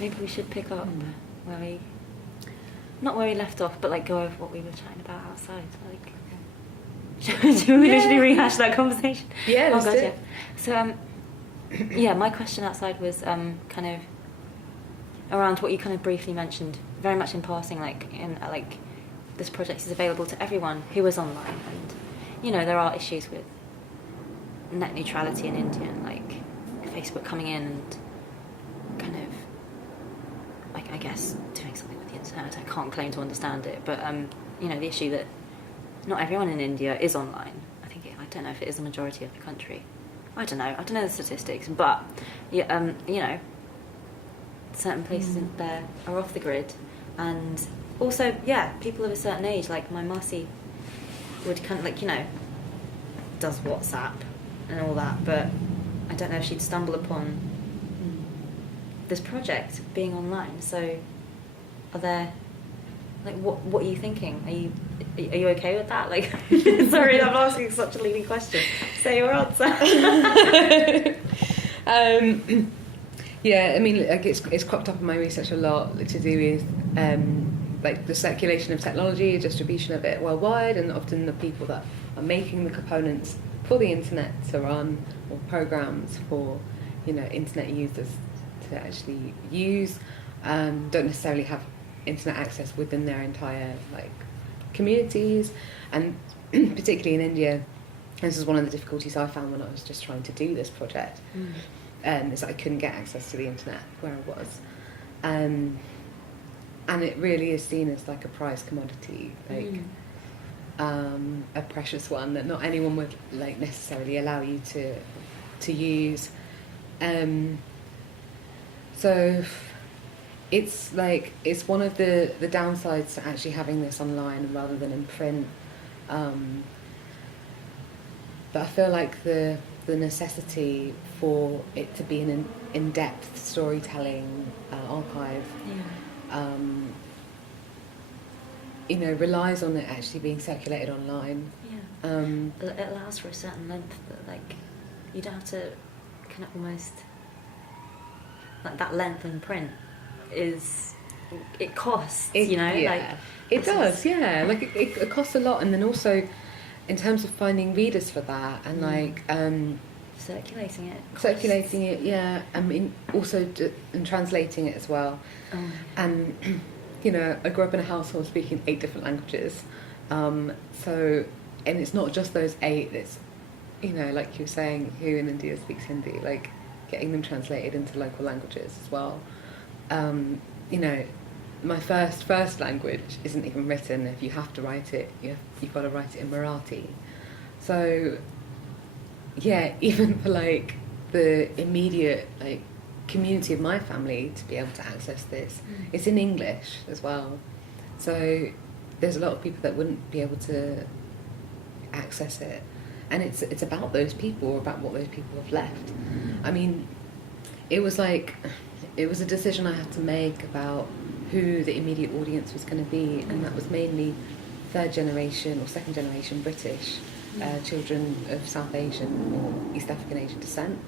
Maybe we should pick up not where we left off, but like go over what we were chatting about outside. Like, should we literally rehash that conversation? Yeah, let's do it. So, yeah, my question outside was kind of around what you kind of briefly mentioned, very much in passing, like this project is available to everyone who is online, and there are issues with net neutrality in India, and like Facebook coming in and kind of, like, I guess doing something with the internet. I can't claim to understand it, but the issue that not everyone in India is online. I don't know if it is the majority of the country. I don't know the statistics, but certain places there are off the grid, and also people of a certain age, like my Marcy would kind of does WhatsApp and all that, but I don't know if she'd stumble upon this project being online. So are there, like, what are you thinking? Are you okay with that? Like, sorry, I'm asking such a leading question. Say your answer. Yeah, I mean, like it's cropped up in my research a lot to do with like the circulation of technology, distribution of it worldwide, and often the people that are making the components for the internet to run, or programs for internet users to actually use, don't necessarily have internet access within their entire communities, and particularly in India, this is one of the difficulties I found when I was just trying to do this project, is that I couldn't get access to the internet where I was, and it really is seen as like a prized commodity, a precious one that not anyone would necessarily allow you to use, so it's one of the downsides to actually having this online rather than in print, but I feel like the necessity for it to be an in-depth storytelling archive relies on it actually being circulated online. It allows for a certain length, that you don't have to kind of almost, like, that length in print it costs, it does, it costs a lot, and then also in terms of finding readers for that, and circulating it, I mean also and translating it as well, and I grew up in a household speaking 8 different languages, so, and it's not just those 8, it's like you were saying, who in India speaks Hindi, like getting them translated into local languages as well. My first language isn't even written. If you have to write it, you've got to write it in Marathi. So, even for the immediate community of my family to be able to access this, it's in English as well. So there's a lot of people that wouldn't be able to access it, and it's about those people, or about what those people have left. I mean, it was a decision I had to make about who the immediate audience was going to be, and that was mainly 3rd generation or 2nd generation British children of South Asian or East African Asian descent,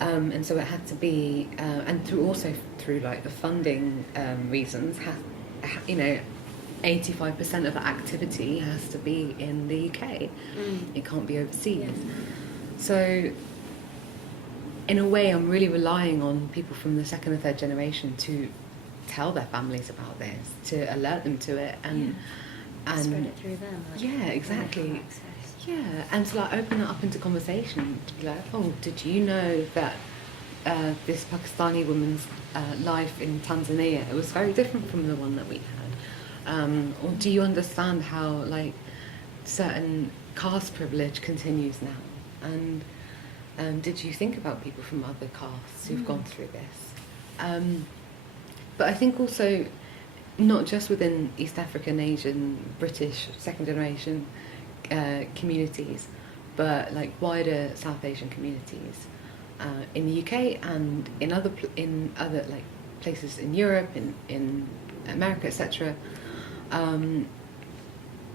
and so it had to be, and through the funding reasons, 85% of the activity has to be in the UK. It can't be overseas. So in a way, I'm really relying on people from the 2nd and 3rd generation to tell their families about this, to alert them to it, and spread it through them. Exactly. And to open it up into conversation, to be like, oh, did you know that this Pakistani woman's life in Tanzania, it was very different from the one that we had, or do you understand how certain caste privilege continues now, and did you think about people from other castes who've gone through this? But I think also, not just within East African, Asian, British, 2nd generation communities, but wider South Asian communities in the UK and in other places in Europe, in America, etc.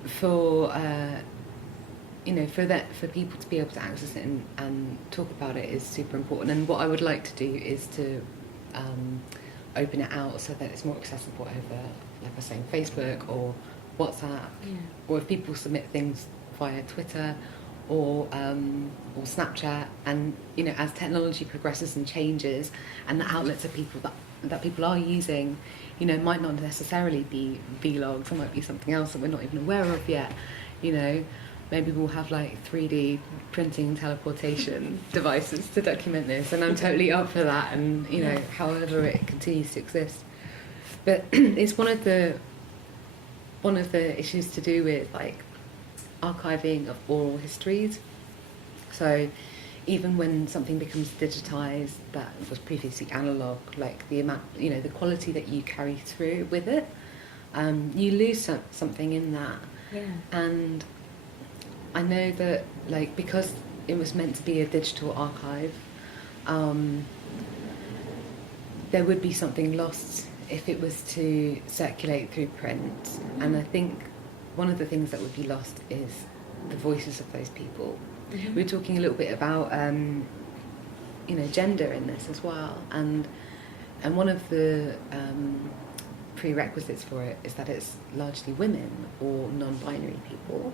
For for people to be able to access it and talk about it is super important. And what I would like to do is to open it out so that it's more accessible over, like I was saying, Facebook or WhatsApp, or if people submit things via Twitter or Snapchat, and as technology progresses and changes, and the outlets of people that people are using, might not necessarily be vlogs, or might be something else that we're not even aware of yet. Maybe we'll have like 3D printing and teleportation devices to document this, and I'm totally up for that. And however it continues to exist, but it's one of the issues to do with like archiving of oral histories. So even when something becomes digitized that was previously analog, like the amount, the quality that you carry through with it, you lose something in that. And I know that, like, because it was meant to be a digital archive, there would be something lost if it was to circulate through print. And I think one of the things that would be lost is the voices of those people. We were talking a little bit about, gender in this as well, and one of the prerequisites for it is that it's largely women or non-binary people.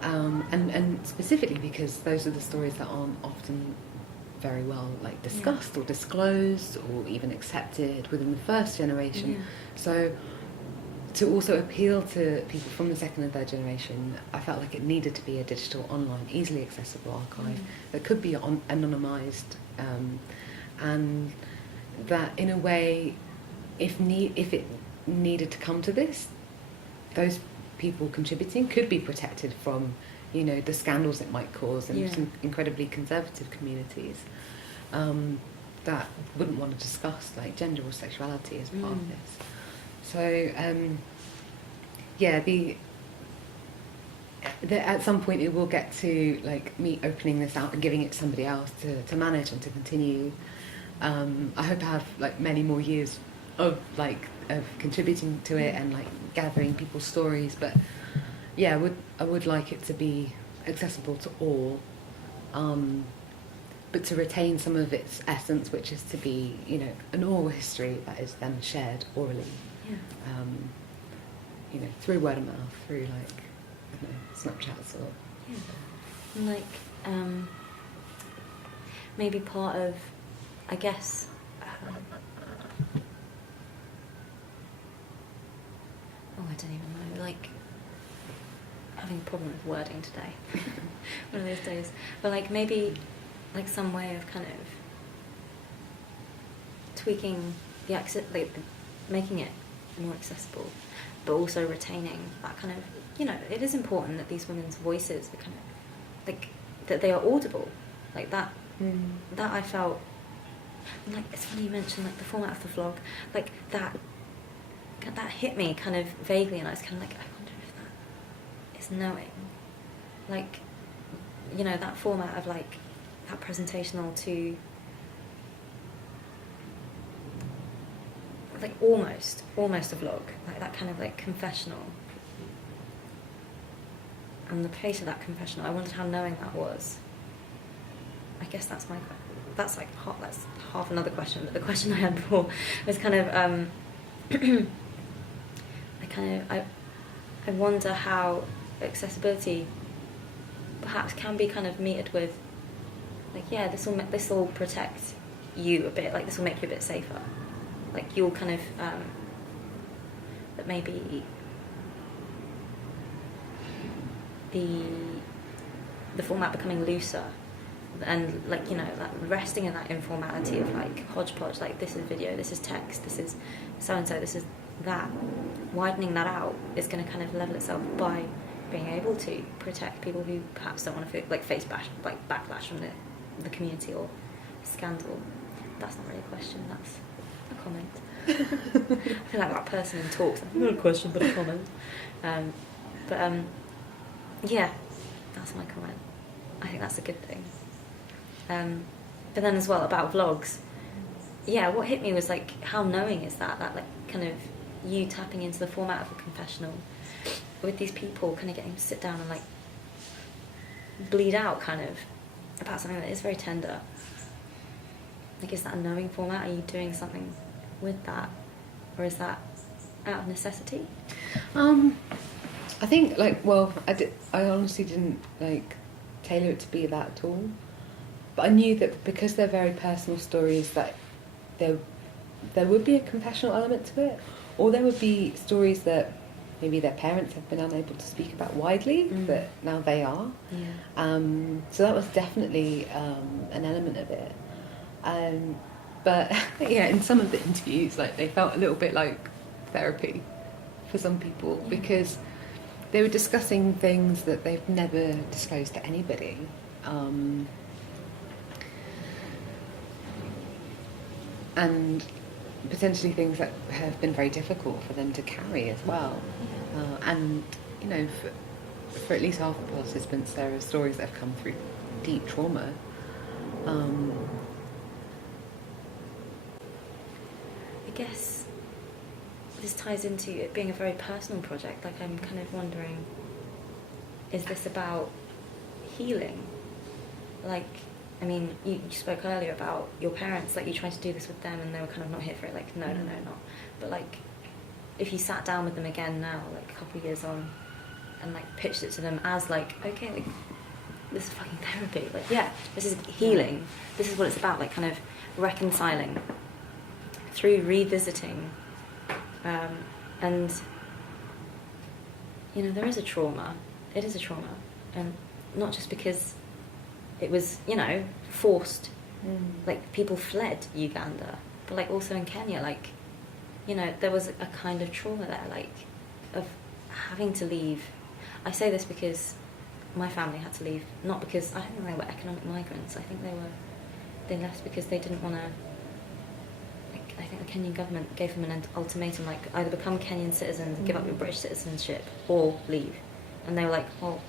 And specifically because those are the stories that aren't often very well discussed or disclosed or even accepted within the first generation. So to also appeal to people from the second and third generation, I felt like it needed to be a digital, online, easily accessible archive that could be anonymised, and that in a way, if it needed to come to this, those people contributing could be protected from, the scandals it might cause in some incredibly conservative communities that wouldn't want to discuss like gender or sexuality as part of this. So at some point it will get to like me opening this out and giving it to somebody else to manage and to continue. I hope to have like many more years of contributing to it and like gathering people's stories, but I would like it to be accessible to all, but to retain some of its essence, which is to be an oral history that is then shared orally, through word of mouth, through Snapchats or maybe part of, I guess, I don't even know, having a problem with wording today. One of those days. But maybe some way of kind of tweaking making it more accessible, but also retaining that kind of, it is important that these women's voices are kind of that they are audible, that I felt, it's funny you mentioned the format of the vlog, that hit me kind of vaguely, and I was kind of I wonder if that is knowing, that format of that presentational to almost a vlog, that kind of confessional, and the pace of that confessional, I wondered how knowing that was. I guess that's half another question, but the question I had before was kind of I wonder how accessibility perhaps can be kind of meted with this will protect you a bit, this will make you a bit safer, you'll kind of that maybe the format becoming looser and resting in that informality of hodgepodge, this is video, this is text, this is so and so, this is that, widening that out is going to kind of level itself by being able to protect people who perhaps don't want to face backlash from the community or scandal. That's not really a question, that's a comment. I feel like that person in talks, not a question but a comment. That's my comment. I think that's a good thing. But then as well about vlogs, what hit me was how knowing is that kind of you tapping into the format of a confessional with these people, kind of getting to sit down and bleed out kind of about something that is very tender? Like, is that a knowing format? Are you doing something with that? Or is that out of necessity? I think, like, well, I honestly didn't, like, tailor it to be that at all. But I knew that because they're very personal stories, that there would be a confessional element to it, or there would be stories that maybe their parents have been unable to speak about widely, but now they are. Yeah. So that was definitely an element of it. But yeah, in some of the interviews, like, they felt a little bit like therapy for some people, because they were discussing things that they've never disclosed to anybody. And potentially things that have been very difficult for them to carry as well. And, you know, for at least half the participants, there are stories that have come through deep trauma. I guess this ties into it being a very personal project. Like, I'm kind of wondering, is this about healing? Like, I mean, you spoke earlier about your parents, like, you tried to do this with them and they were kind of not here for it, like, no, not. But, like, if you sat down with them again now, like, a couple of years on, and, like, pitched it to them as, like, okay, like, this is fucking therapy. Like, yeah, this is healing. This is what it's about, like, kind of reconciling through revisiting. And, you know, there is a trauma. It is a trauma. And not just because it was, you know, forced. Like, people fled Uganda. But, like, also in Kenya, like, you know, there was a kind of trauma there, like, of having to leave. I say this because my family had to leave, not because, I don't think they were economic migrants. I think they left because they didn't want to, like, I think the Kenyan government gave them an ultimatum, like, either become Kenyan citizens and give up your British citizenship, or leave. And they were like, well,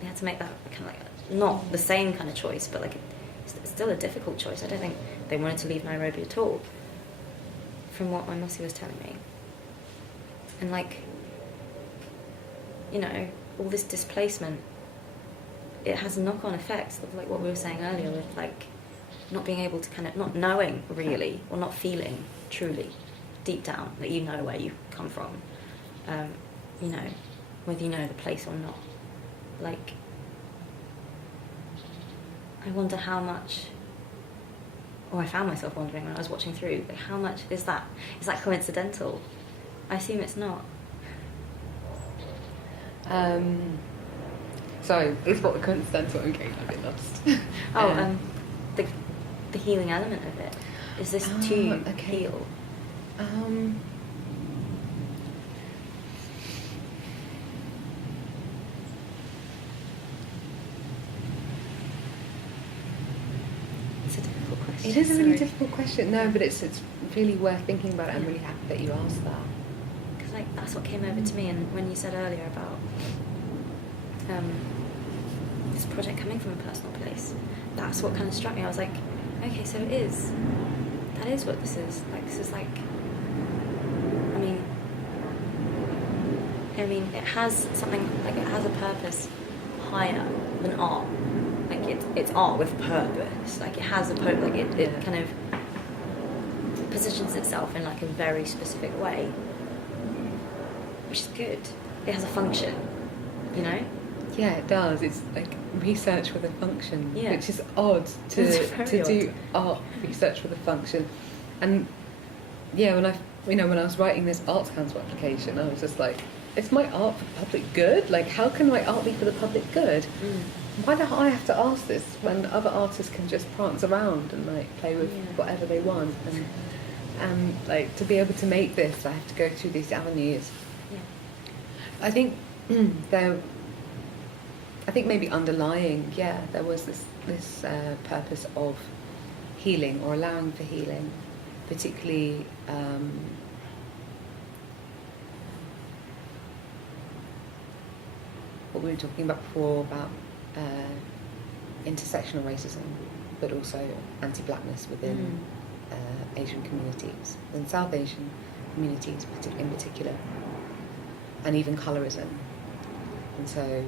they had to make that kind of, like, not the same kind of choice, but, like, it's still a difficult choice. I don't think they wanted to leave Nairobi at all, from what my Mossy was telling me. And, like, you know, all this displacement, it has knock-on effects of, like, what we were saying earlier with, like, not being able to kind of, not knowing really, or not feeling truly deep down that you know where you come from, you know, whether you know the place or not. Like, I wonder how much, or I found myself wondering when I was watching through, like, how much is that coincidental? I assume it's not. Sorry, it's not coincidental. Okay, I've been lost. The healing element of it. Is this to heal? It's a difficult question. It is a really difficult question. No, but it's really worth thinking about it. I'm really happy that you asked that. Because, like, that's what came over to me, and when you said earlier about this project coming from a personal place, that's what kind of struck me. I was like, okay, so that is what this is. Like, this is like, I mean, it has something, like, it has a purpose higher than art. Like, it's art with purpose. Like, it has a purpose. Like, it kind of positions itself in, like, a very specific way, which is good. It has a function, you know? Yeah, it does. It's like research with a function, which is odd to odd. do art research with a function. And yeah, when I was writing this arts council application, I was just like, is my art for the public good? Like, how can my art be for the public good? Why do I have to ask this when other artists can just prance around and, like, play with whatever they want? And like, to be able to make this, I have to go through these avenues. I think maybe underlying, there was this purpose of healing, or allowing for healing, particularly what we were talking about before about intersectional racism, but also anti-blackness within Asian communities, and South Asian communities in particular, and even colourism. And so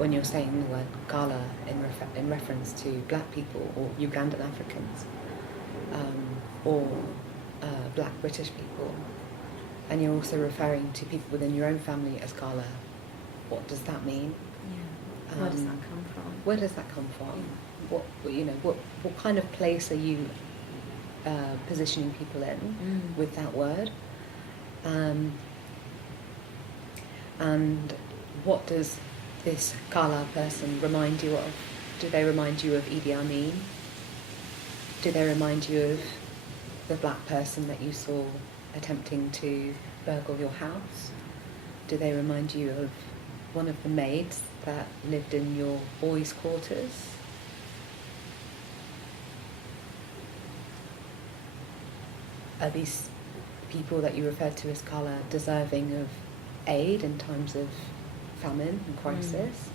when you're saying the word Gala in reference to black people or Ugandan Africans, or black British people, and you're also referring to people within your own family as Gala, what does that mean? Yeah. Where does that come from? Where does that come from? What kind of place are you positioning people in with that word? And what does this Gala person remind you of? Do they remind you of Idi Amin? Do they remind you of the black person that you saw attempting to burgle your house? Do they remind you of one of the maids that lived in your boys' quarters? Are these people that you referred to as Kala deserving of aid in times of famine and crisis?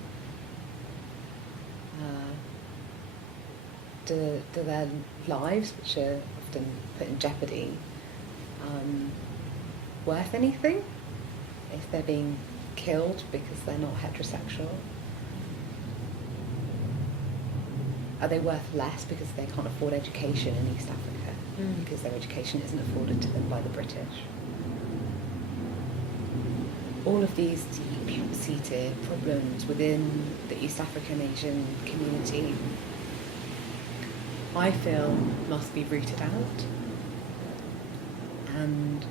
Do their lives, which are often put in jeopardy, worth anything if they're being killed because they're not heterosexual? Are they worth less because they can't afford education in East Africa, because their education isn't afforded to them by the British? All of these deep-seated problems within the East African Asian community, I feel, must be rooted out. And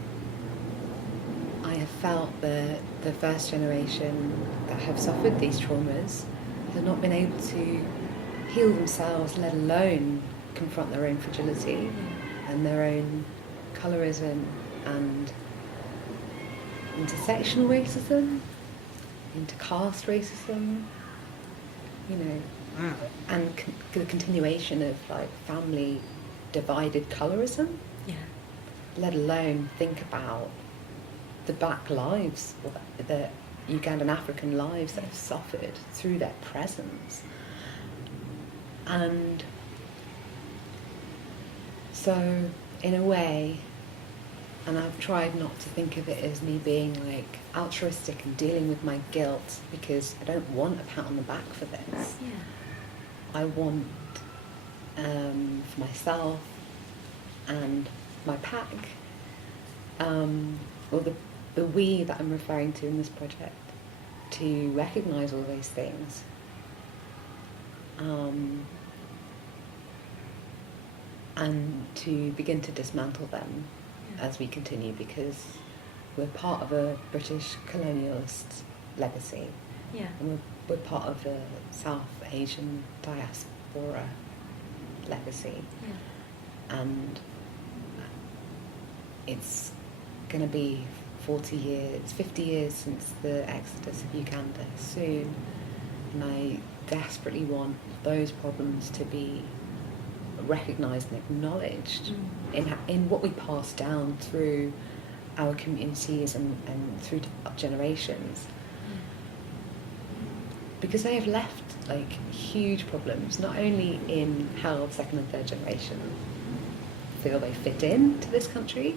I have felt that the first generation that have suffered these traumas have not been able to heal themselves, let alone confront their own fragility and their own colourism and intersectional racism, intercaste racism, and the continuation of like family divided colourism. Yeah. Let alone think about the black lives, or the Ugandan African lives that have suffered through their presence. And so, in a way, and I've tried not to think of it as me being like altruistic and dealing with my guilt, because I don't want a pat on the back for this. Yeah. I want, for myself and my pack, or the we that I'm referring to in this project, to recognise all those things. And to begin to dismantle them as we continue, because we're part of a British colonialist legacy. Yeah. And we're part of the South Asian diaspora legacy. Yeah. And it's going to be 50 years since the exodus of Uganda soon. And I desperately want those problems to be recognised and acknowledged in what we pass down through our communities and through generations. Because they have left like huge problems, not only in how second and third generation feel they fit in to this country,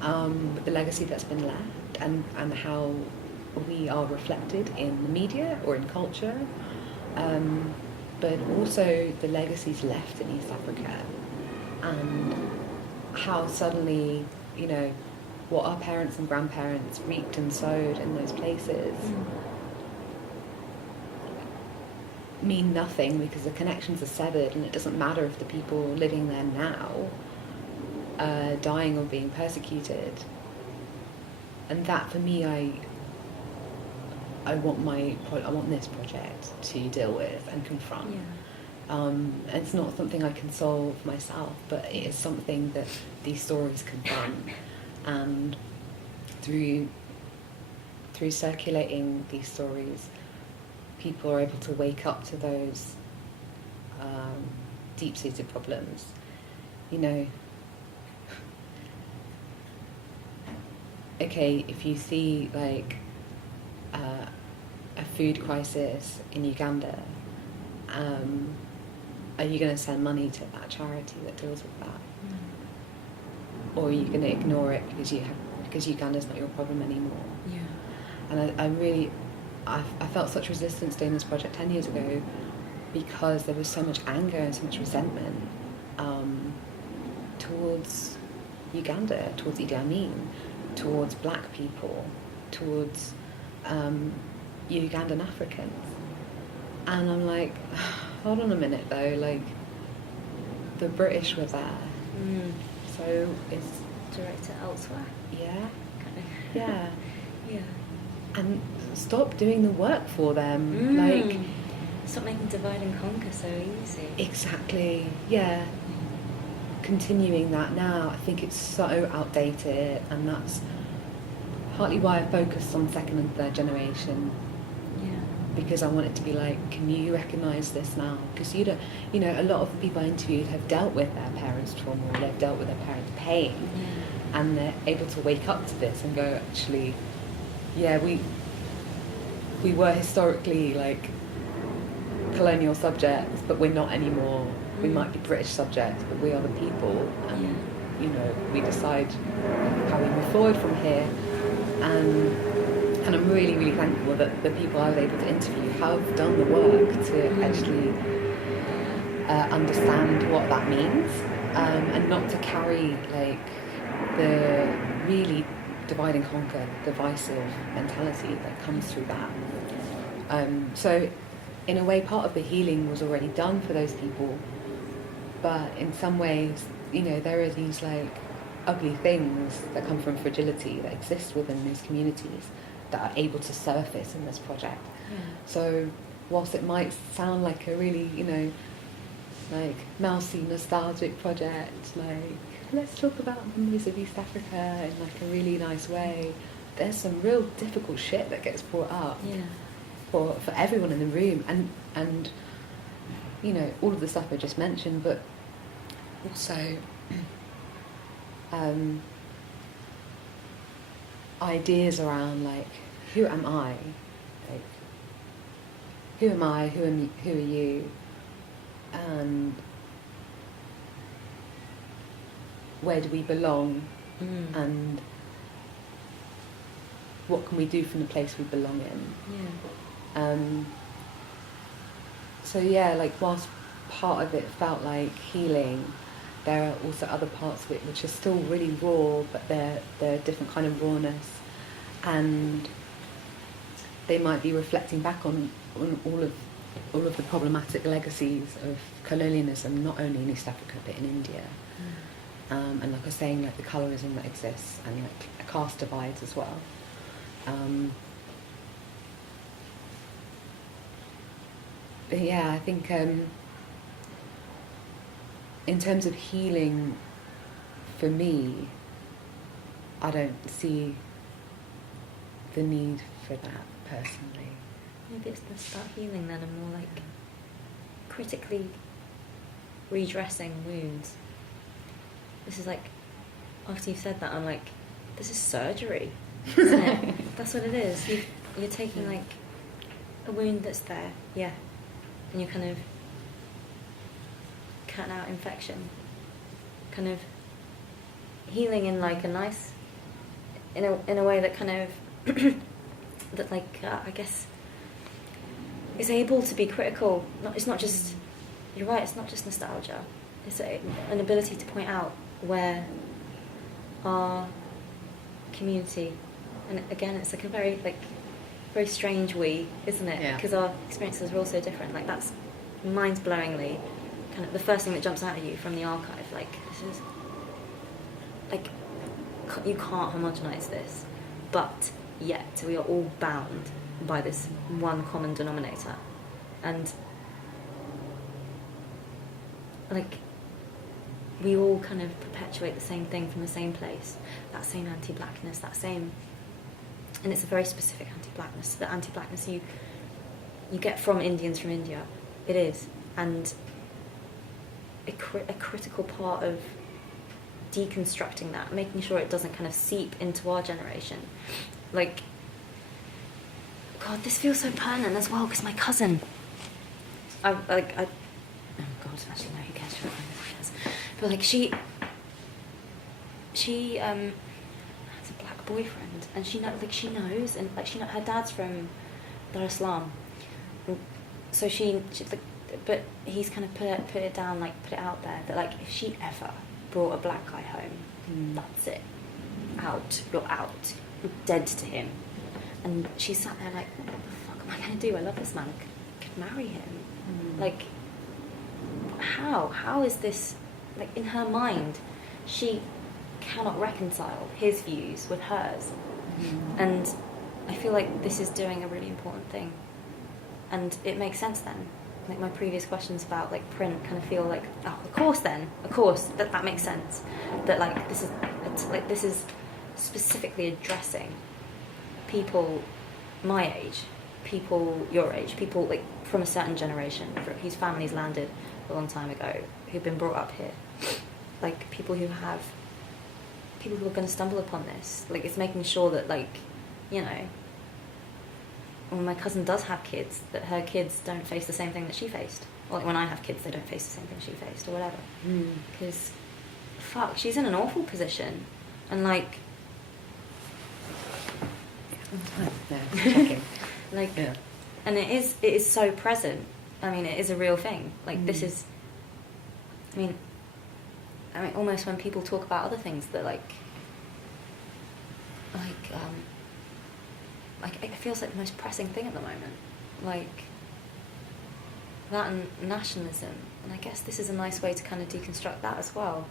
but the legacy that's been left and how we are reflected in the media or in culture, but also the legacies left in East Africa, and how suddenly, what our parents and grandparents reaped and sowed in those places mean nothing because the connections are severed, and it doesn't matter if the people living there now are dying or being persecuted. And that, for me, I want this project to deal with and confront. Yeah. It's not something I can solve myself, but it is something that these stories confront, and through circulating these stories, people are able to wake up to those deep-seated problems. Okay, if you see like a food crisis in Uganda, are you going to send money to that charity that deals with that? Or are you going to ignore it because Uganda's not your problem anymore? Yeah. And I really, I felt such resistance doing this project 10 years ago because there was so much anger and so much resentment towards Uganda, towards Idi Amin, towards black people, towards Ugandan Africans. And I'm like, hold on a minute though, like, the British were there. So it's... Direct it elsewhere. Yeah. Kind of. Yeah. Yeah. And stop doing the work for them. Like, stop making divide and conquer so easy. exactly. Yeah. Continuing that now, I think it's so outdated, and that's partly why I focused on second and third generation. Yeah. Because I want it to be like, can you recognise this now? Because you don't, you know, a lot of the people I interviewed have dealt with their parents' trauma, or they've dealt with their parents' pain, and they're able to wake up to this and go, actually, yeah, we were historically like colonial subjects, but we're not anymore. We might be British subjects, but we are the people, and you know, we decide how we move forward from here. And I'm really, really thankful that the people I was able to interview have done the work to actually understand what that means, and not to carry like the really divide and conquer, divisive mentality that comes through that. So in a way, part of the healing was already done for those people, but in some ways, you know, there are these like ugly things that come from fragility that exist within these communities that are able to surface in this project. So whilst it might sound like a really, you know, like mousy, nostalgic project, like let's talk about memories of East Africa in like a really nice way, there's some real difficult shit that gets brought up for everyone in the room, and you know, all of the stuff I just mentioned, but also ideas around like, who am I? Like, who am I? Who are you? And where do we belong? And what can we do from the place we belong in? So yeah, like whilst part of it felt like healing, there are also other parts of it which are still really raw, but they're a different kind of rawness, and they might be reflecting back on all of the problematic legacies of colonialism, not only in East Africa but in India, and like I was saying, like the colourism that exists, and like caste divides as well. But yeah, I think in terms of healing, for me, I don't see the need for that personally. Maybe it's less about healing then, and more like critically redressing wounds. This is like, after you've said that, I'm like, this is surgery, isn't it? That's what it is. You're taking like a wound that's there, and you're kind of cutting out infection, kind of healing in like a nice, in a way that kind of that like I guess is able to be critical. It's not just, you're right, it's not just nostalgia. It's an ability to point out where our community, and again, it's like a very strange we, isn't it? Because our experiences are all so different. Like that's mind-blowingly kind of the first thing that jumps out at you from the archive. Like this is like you can't homogenise this, but yet we are all bound by this one common denominator, and like we all kind of perpetuate the same thing from the same place, that same anti-blackness, that same, and it's a very specific anti-blackness, the anti-blackness you get from Indians from India, it is, and a critical part of deconstructing that, making sure it doesn't kind of seep into our generation. Like, God, this feels so pertinent as well, because my cousin, oh God, actually no, who cares? Who cares? But like she has a black boyfriend, and she knows, and like her dad's from Dar es Salaam. So she like, but he's kind of put it down, like put it out there that like if she ever brought a black guy home, that's it, you're out, you're dead to him. And she sat there like, what the fuck am I going to do? I love this man. I could marry him. Like, how is this, like in her mind, she cannot reconcile his views with hers. And I feel like this is doing a really important thing. And it makes sense then. Like my previous questions about like print kind of feel like, oh, of course, that makes sense. That like this is specifically addressing people my age, people your age, people like from a certain generation whose families landed a long time ago, who've been brought up here, like people who are going to stumble upon this. Like it's making sure that like, you know, when my cousin does have kids, that her kids don't face the same thing that she faced. Or like when I have kids, they don't face the same thing she faced, or whatever. Because, fuck, she's in an awful position, and like, like, yeah. And it is so present. I mean, it is a real thing. Like this is. I mean, almost when people talk about other things that like it feels like the most pressing thing at the moment, like that and nationalism. And I guess this is a nice way to kind of deconstruct that as well.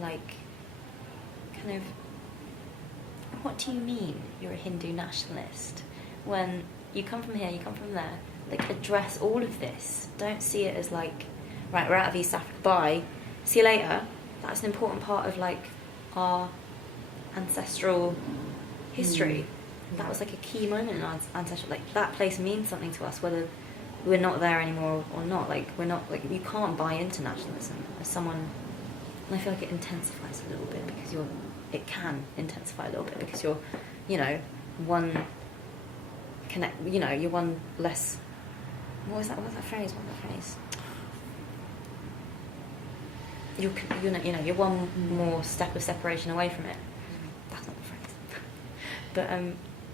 Like, kind of, what do you mean you're a Hindu nationalist when you come from here, you come from there? Like, address all of this. Don't see it as like, right, we're out of East Africa, bye, see you later. That's an important part of like our ancestral history. That was like a key moment in our ancestral, like that place means something to us, whether we're not there anymore or not. Like we're not, like you can't buy into nationalism as someone, and I feel like it intensifies a little bit because it can intensify a little bit because you're, you know, you're one less, what was that phrase? You're one more step of separation away from it. That's not the phrase. But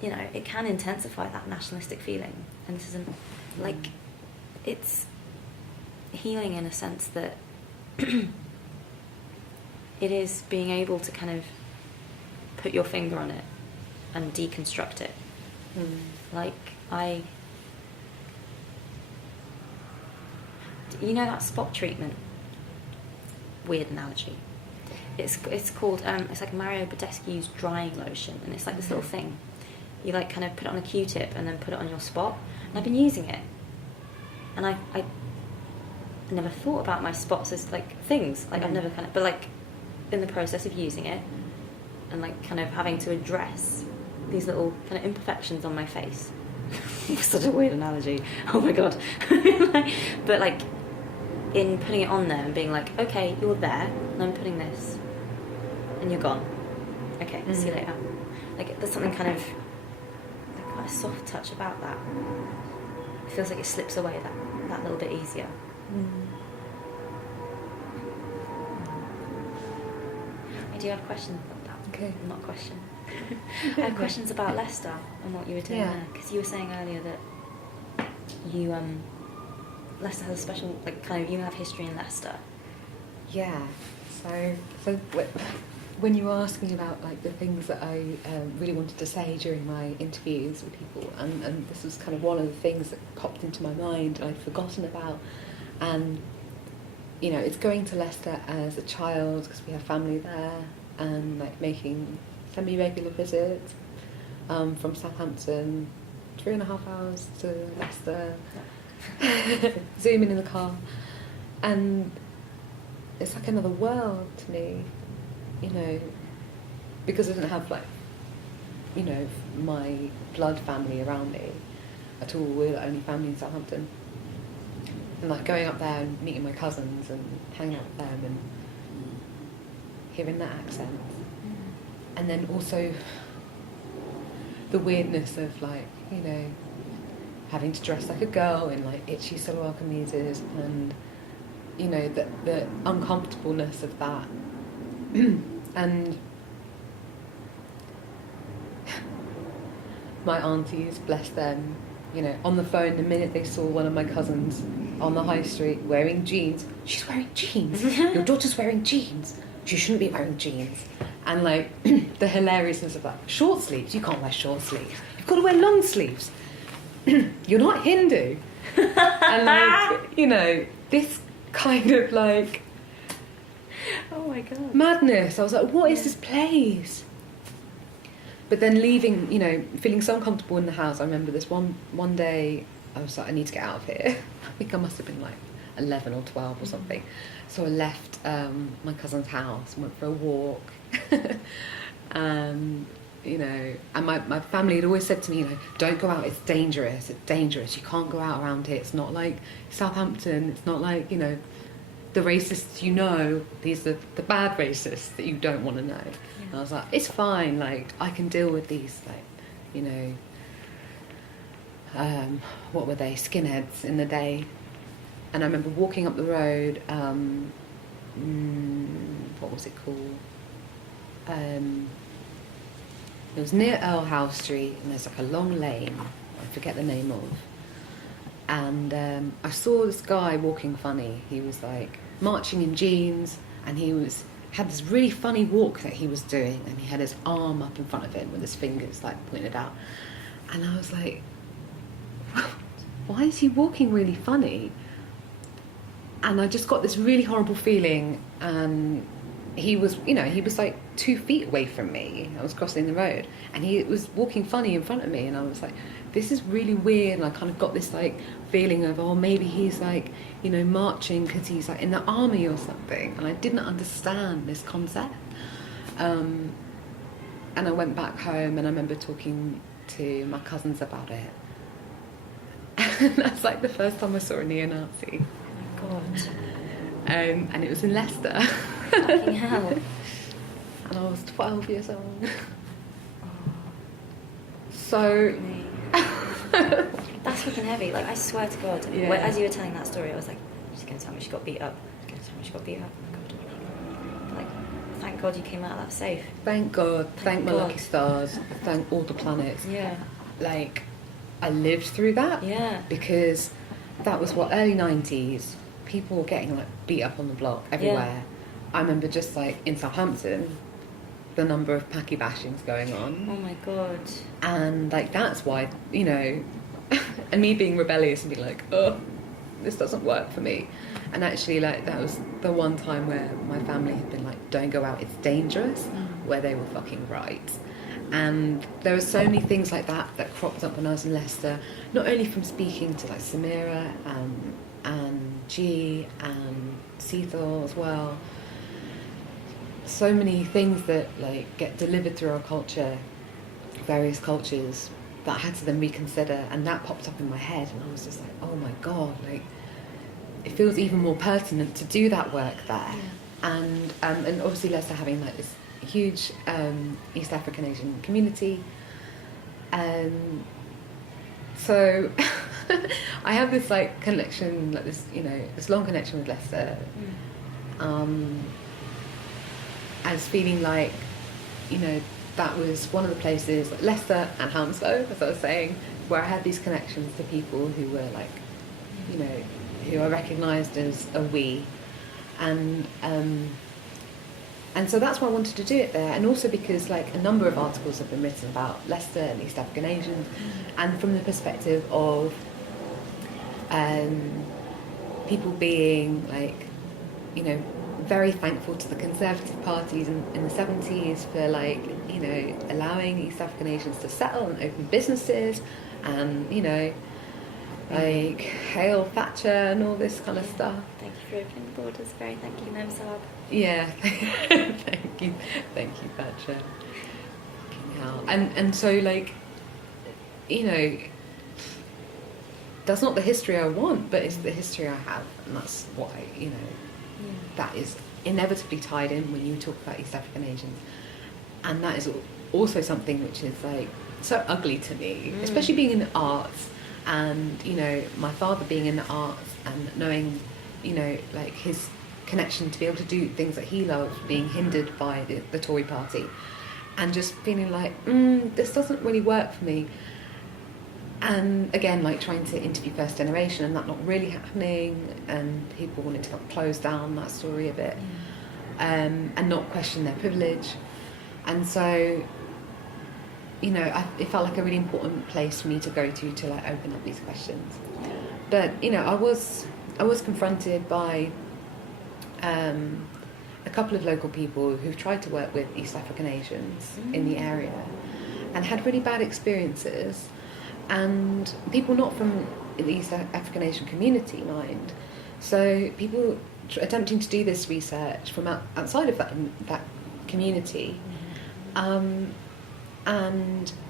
you know, it can intensify that nationalistic feeling, and this isn't like, it's healing in a sense that it is being able to kind of put your finger on it and deconstruct it. Like you know that spot treatment, weird analogy, it's called it's like Mario Badescu's drying lotion, and it's like this little thing you like kind of put it on a Q-tip and then put it on your spot. And I've been using it, and I never thought about my spots as like things, like I've never kind of, but like in the process of using it and like kind of having to address these little kind of imperfections on my face. Such a weird analogy, oh my god. But like in putting it on there and being like, okay, you're there and I'm putting this and you're gone, okay, see you later. Like there's something kind of like quite a soft touch about that. It feels like it slips away that little bit easier. I do have questions about that. Okay. Not a question. I have questions about Leicester and what you were doing there, because you were saying earlier that you Leicester has a special, like, kind of, you have history in Leicester. Yeah. So when you were asking about like the things that I really wanted to say during my interviews with people, and this was kind of one of the things that popped into my mind and I'd forgotten about, and you know, it's going to Leicester as a child because we have family there, and like making semi-regular visits from Southampton, 3.5 hours to Leicester, zooming in the car, and it's like another world to me, you know, because I didn't have like, you know, my blood family around me at all. We're the only family in Southampton, and like going up there and meeting my cousins and hanging out with them and hearing that accent, and then also the weirdness of like, you know, having to dress like a girl in like itchy salwar kameezes, and you know, the uncomfortableness of that. And my aunties, bless them, you know, on the phone the minute they saw one of my cousins on the high street wearing jeans. She's wearing jeans. Your daughter's wearing jeans. She shouldn't be wearing jeans. And like the hilariousness of that. Short sleeves, you can't wear short sleeves. You've got to wear long sleeves. You're not Hindu. And like, you know, this kind of like, oh my god, madness. I was like, what is this place? But then leaving, you know, feeling so uncomfortable in the house. I remember this one day, I was like, I need to get out of here. I think I must have been like 11 or 12 or something. So I left my cousin's house and went for a walk. You know, and my family had always said to me, you know, don't go out, it's dangerous, you can't go out around here, it's not like Southampton, it's not like, you know, the racists you know, these are the bad racists that you don't want to know. Yeah. And I was like, it's fine, like, I can deal with these, like, you know, what were they, skinheads in the day. And I remember walking up the road, what was it called? It was near Earl House Street, and there's like a long lane, I forget the name of. And I saw this guy walking funny. He was like marching in jeans, and he had this really funny walk that he was doing, and he had his arm up in front of him with his fingers like pointed out. And I was like, why is he walking really funny? And I just got this really horrible feeling, and he was like 2 feet away from me. I was crossing the road, and he was walking funny in front of me, and I was like, this is really weird. And I kind of got this like feeling of, oh, maybe he's like, you know, marching because he's like in the army or something. And I didn't understand this concept. And I went back home, and I remember talking to my cousins about it. And that's like the first time I saw a neo-Nazi. Oh my god. And it was in Leicester. Fucking hell. And I was 12 years old. So... That's fucking heavy. Like, I swear to God, Yeah. as you were telling that story, I was like, she's going to tell me she got beat up. She's going to tell me she got beat up. Oh my God. Like, thank God you came out of that safe. Thank God. Thank my God. lucky stars. Thank all the planets. Yeah. Like, I lived through that. Yeah. Because that was what, early 90s, people were getting like beat up on the block everywhere. I remember just like in Southampton, the number of Paki bashings going on. Oh my God. And like that's why, you know, and me being rebellious and being like, oh, this doesn't work for me. And actually, like, that was the one time where my family had been like, don't go out, it's dangerous, where they were fucking right. And there were so many things like that that cropped up when I was in Leicester, not only from speaking to like Samira and G and Seethal as well. So many things that like get delivered through our culture, various cultures, that I had to then reconsider, and that popped up in my head, and I was just like, oh my God, like, it feels even more pertinent to do that work there. Yeah. And obviously Leicester having like this huge East African Asian community. So I have this like connection, like this, you know, this long connection with Leicester. As feeling like, you know, that was one of the places, like Leicester and Hounslow, as I was saying, where I had these connections to people who were like, you know, who I recognised as a we. And so that's why I wanted to do it there. And also because like a number of articles have been written about Leicester and East African Asians, and from the perspective of people being like, you know, very thankful to the Conservative parties in the 70s for like, you know, allowing East African Asians to settle and open businesses, and, you know, like hail Thatcher and all this kind of stuff. Thank you for opening the borders. Very thank you, Mem Saab. Yeah, thank you, Thatcher. Fucking hell. And so like, you know, that's not the history I want, but it's the history I have, and that's what I, you know, that is inevitably tied in when you talk about East African Asians. And that is also something which is like so ugly to me, especially being in the arts, and, you know, my father being in the arts and knowing, you know, like his connection to be able to do things that he loved being hindered by the Tory party, and just feeling like, this doesn't really work for me. And again, like trying to interview first generation and that not really happening, and people wanting to kind of close down that story a bit, and not question their privilege. And so, you know, it felt like a really important place for me to go to like open up these questions. But, you know, I was confronted by a couple of local people who've tried to work with East African Asians in the area and had really bad experiences. And people not from the East African Asian community, mind. So people attempting to do this research from outside of that community, and,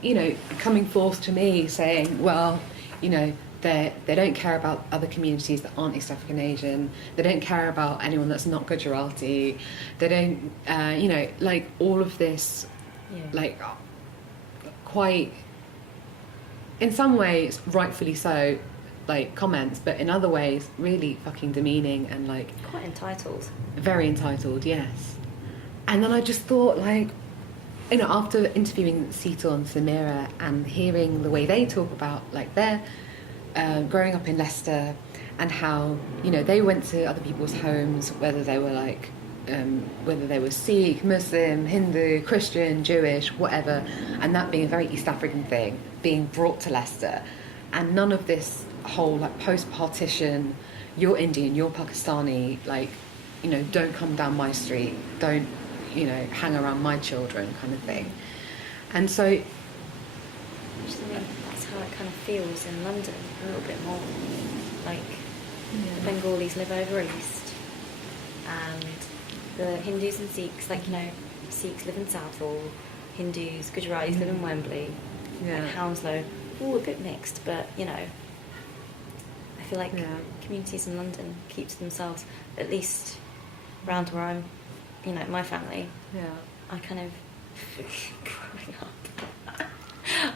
you know, coming forth to me saying, well, you know, they don't care about other communities that aren't East African Asian. They don't care about anyone that's not Gujarati. They don't, you know, like all of this, like quite, in some ways, rightfully so, like comments, but in other ways, really fucking demeaning and like quite entitled. Very entitled, yes. And then I just thought, like, you know, after interviewing Seetal and Samira and hearing the way they talk about like their growing up in Leicester and how, you know, they went to other people's homes, whether they were like whether they were Sikh, Muslim, Hindu, Christian, Jewish, whatever, and that being a very East African thing, being brought to Leicester, and none of this whole like post-partition, you're Indian, you're Pakistani, like, you know, don't come down my street, don't, you know, hang around my children kind of thing. And so, I mean, that's how it kind of feels in London a little bit more. Like, the Bengalis live over east, and the Hindus and Sikhs, like, you know, Sikhs live in Southall, Hindus, Gujaratis live in Wembley, like Hounslow, all a bit mixed, but, you know, I feel like communities in London keep to themselves, at least round where I'm, you know, my family. I kind of, growing up,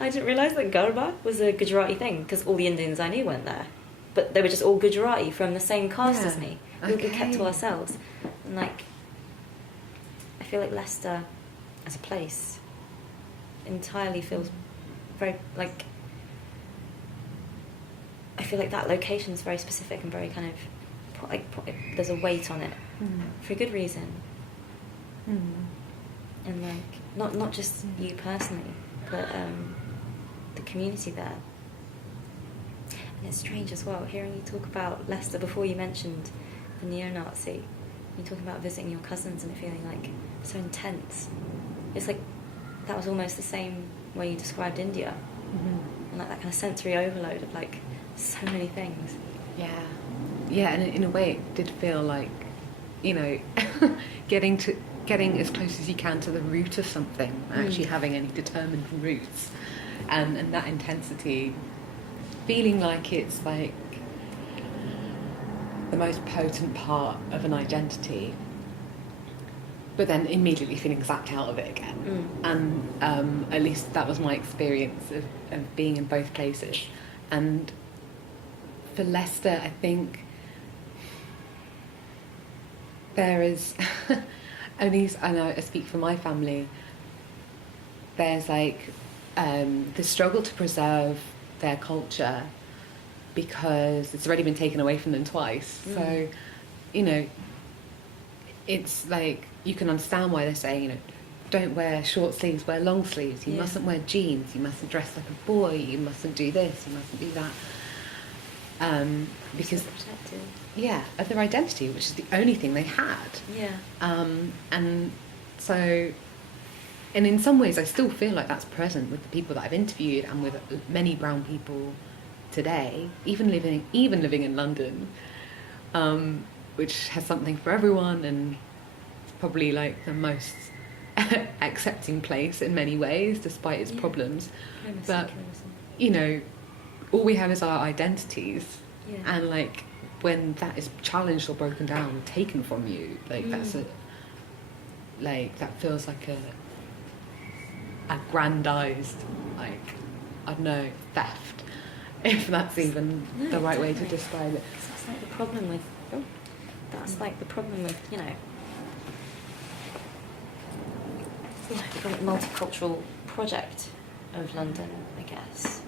I didn't realise that Garba was a Gujarati thing, because all the Indians I knew went there. But they were just all Gujarati from the same caste as me. We were kept to ourselves. And, like, I feel like Leicester, as a place, entirely feels very, like, I feel like that location is very specific and very kind of, like, there's a weight on it for a good reason. And, like, not just you personally, but the community there. And it's strange as well, hearing you talk about Leicester before you mentioned the neo-Nazi. You're talking about visiting your cousins and it feeling like so intense. It's like that was almost the same way you described India. And like that kind of sensory overload of like so many things. Yeah, and in a way it did feel like, you know, getting as close as you can to the root of something, actually having any determined roots, and that intensity, feeling like it's like the most potent part of an identity, but then immediately feeling zapped out of it again. And at least that was my experience of being in both places. And for Leicester, I think there is, at least I know I speak for my family, there's like the struggle to preserve their culture because it's already been taken away from them twice. So, you know, it's like you can understand why they're saying, you know, don't wear short sleeves, wear long sleeves, you mustn't wear jeans, you mustn't dress like a boy, you mustn't do this, you mustn't do that. Because of their identity, which is the only thing they had. And so, and in some ways I still feel like that's present with the people that I've interviewed and with many brown people today, even living in London, which has something for everyone and it's probably like the most accepting place in many ways despite its problems. But you know, all we have is our identities, and like when that is challenged or broken down, taken from you, like that's that feels like a aggrandized, like, I don't know, theft, if that's even the right way to describe it. That's like the problem with you know, the multicultural project of London, I guess.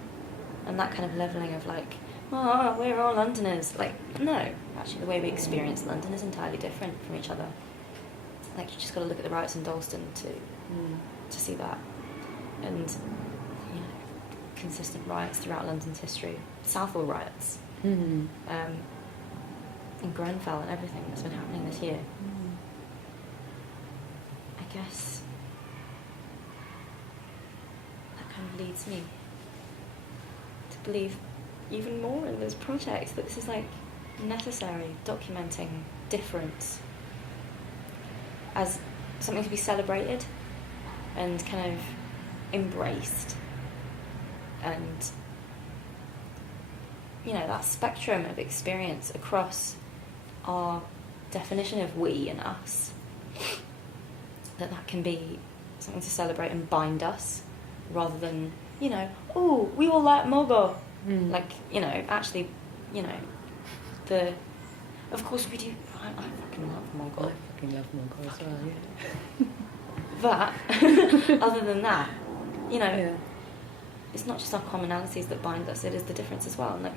and that kind of levelling of like, oh, we're all Londoners. Like, no, actually the way we experience London is entirely different from each other. Like, you just got to look at the riots in Dalston to see that, and you know, consistent riots throughout London's history, Southall riots, in Grenfell, and everything that's been happening this year. I guess that kind of leads me to believe even more in this project, that this is like necessary, documenting difference as something to be celebrated and kind of embraced, and you know, that spectrum of experience across our definition of we and us, that can be something to celebrate and bind us, rather than, you know, oh, we all like Mogo. Like, you know, actually, you know, of course we do. I fucking love Mogo. I fucking love Mogo as well, yeah. But other than that, you know, it's not just our commonalities that bind us, it is the difference as well. And like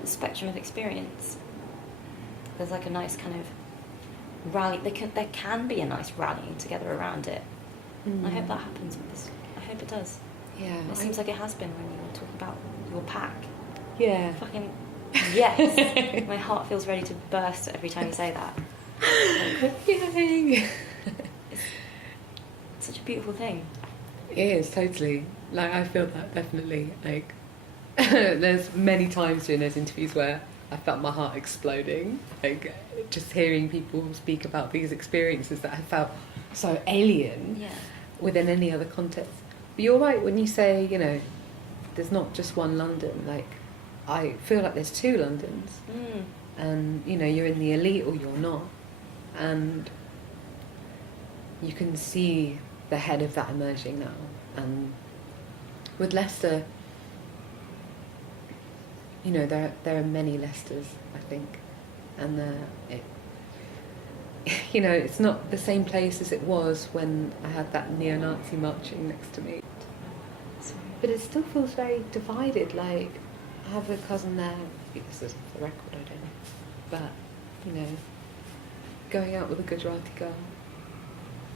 the spectrum of experience, there's like a nice kind of rally. There can be a nice rallying together around it. I hope that happens with this. I hope it does. Yeah. It seems like it has been when you were talking about your pack. Yeah. Fucking yes. My heart feels ready to burst every time you say that. Yay! It's such a beautiful thing. It is, totally. Like, I feel that definitely. Like, there's many times during those interviews where I felt my heart exploding. Like, just hearing people speak about these experiences that I felt so alien within any other context. But you're right when you say, you know, there's not just one London. Like, I feel like there's two Londons. And, you know, you're in the elite or you're not. And you can see the head of that emerging now. And with Leicester, you know, there are many Leicesters, I think. And you know, it's not the same place as it was when I had that neo-Nazi marching next to me. But it still feels very divided. Like, I have a cousin there, this is the record, I don't know. But, you know, going out with a Gujarati girl,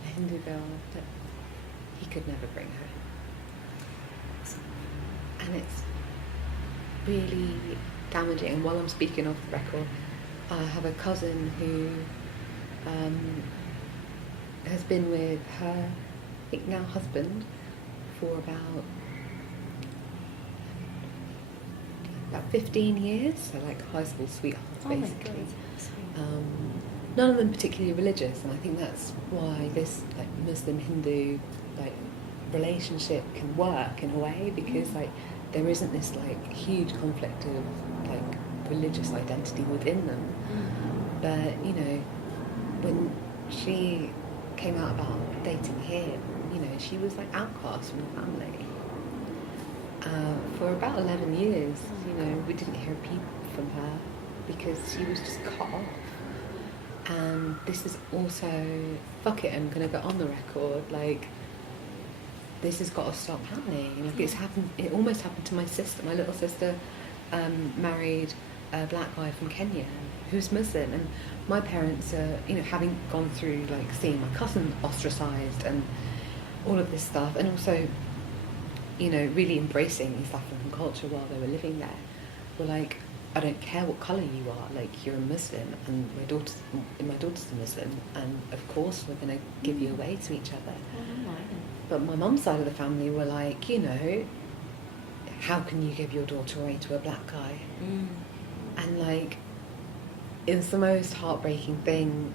a Hindu girl, that he could never bring her. And it's really damaging. And while I'm speaking off the record, I have a cousin who has been with her, I think now husband, for about 15 years, so like high school sweethearts, basically. None of them particularly religious, and I think that's why this like Muslim-Hindu like relationship can work in a way, because like there isn't this like huge conflict of like religious identity within them. But you know, when she came out about dating him, you know, she was like outcast from the family. For about 11 years, you know, we didn't hear a peep from her because she was just cut off. And this is also, fuck it, I'm going to go on the record, like, this has got to stop happening. Like, it's happened, it almost happened to my sister. My little sister married a black guy from Kenya who's Muslim, and my parents are, you know, having gone through, like, seeing my cousin ostracised and all of this stuff, and also, you know, really embracing East African culture while they were living there, were like, I don't care what colour you are, like, you're a Muslim, and my daughter's a Muslim, and of course we're going to give you away to each other. But my mum's side of the family were like, you know, how can you give your daughter away to a black guy? And like, it's the most heartbreaking thing.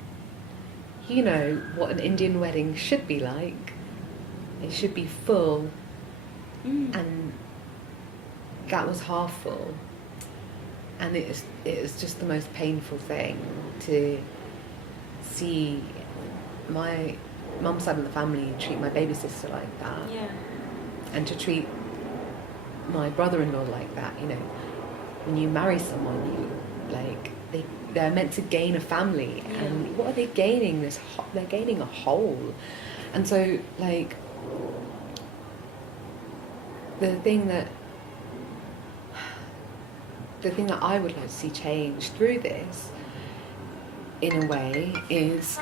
You know what an Indian wedding should be like. It should be full, and that was half full. And it is just the most painful thing to see my mum's side of the family treat my baby sister like that, and to treat my brother-in-law like that. You know, when you marry someone, you like they're meant to gain a family, and what are they gaining? They're gaining a whole. And so, like, the thing that the thing that I would like to see change through this, in a way, is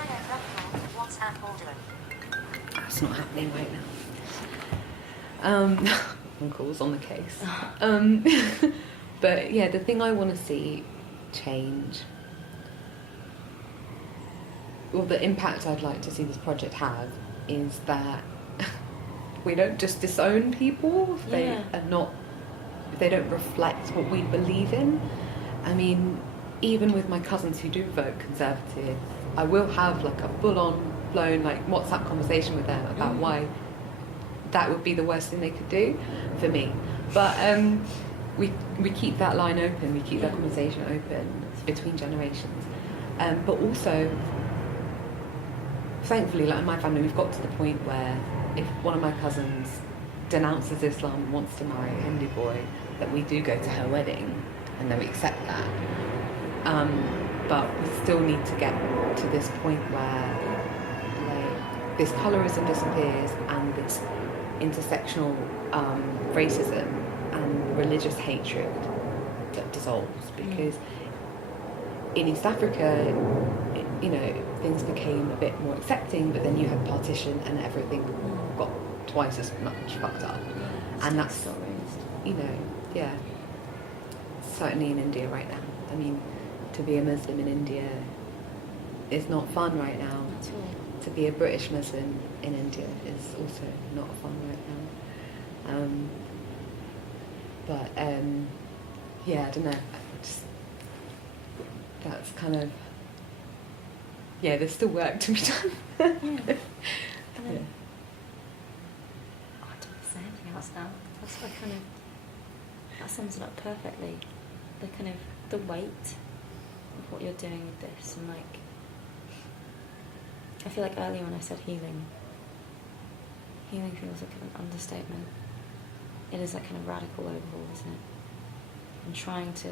that's not happening right now. On calls on the case. But yeah, the thing I want to see change, well, the impact I'd like to see this project have, is that we don't just disown people if they are not, if they don't reflect what we believe in. I mean, even with my cousins who do vote Conservative, I will have like a full-on blown like WhatsApp conversation with them about why that would be the worst thing they could do for me. But we keep that line open, we keep that conversation open between generations. But also, thankfully, like in my family, we've got to the point where if one of my cousins denounces Islam and wants to marry a Hindu boy, that we do go to her wedding and then we accept that. But we still need to get to this point where like this colourism disappears and this intersectional racism and religious hatred that dissolves, because in East Africa, you know, things became a bit more accepting, but then you had partition and everything got twice as much fucked up. And that's, you know, certainly in India right now. I mean, to be a Muslim in India is not fun right now. At all. To be a British Muslim in India is also not fun right now. Yeah, I don't know. That's kind of, there's still work to be done. I don't say anything else now. That's what that sums it up perfectly. The kind of the weight of what you're doing with this, and like, I feel like earlier when I said healing feels like an understatement. It is that kind of radical overhaul, isn't it? And trying to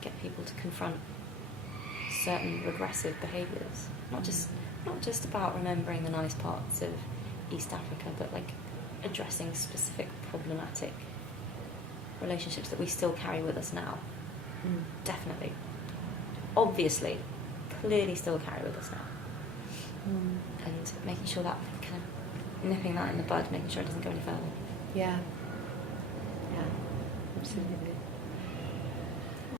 get people to confront certain regressive behaviours. Not just about remembering the nice parts of East Africa, but like addressing specific problematic relationships that we still carry with us now. Definitely. Obviously. Clearly still carry with us now. And making sure that kind of nipping that in the bud, making sure it doesn't go any further. Yeah, absolutely.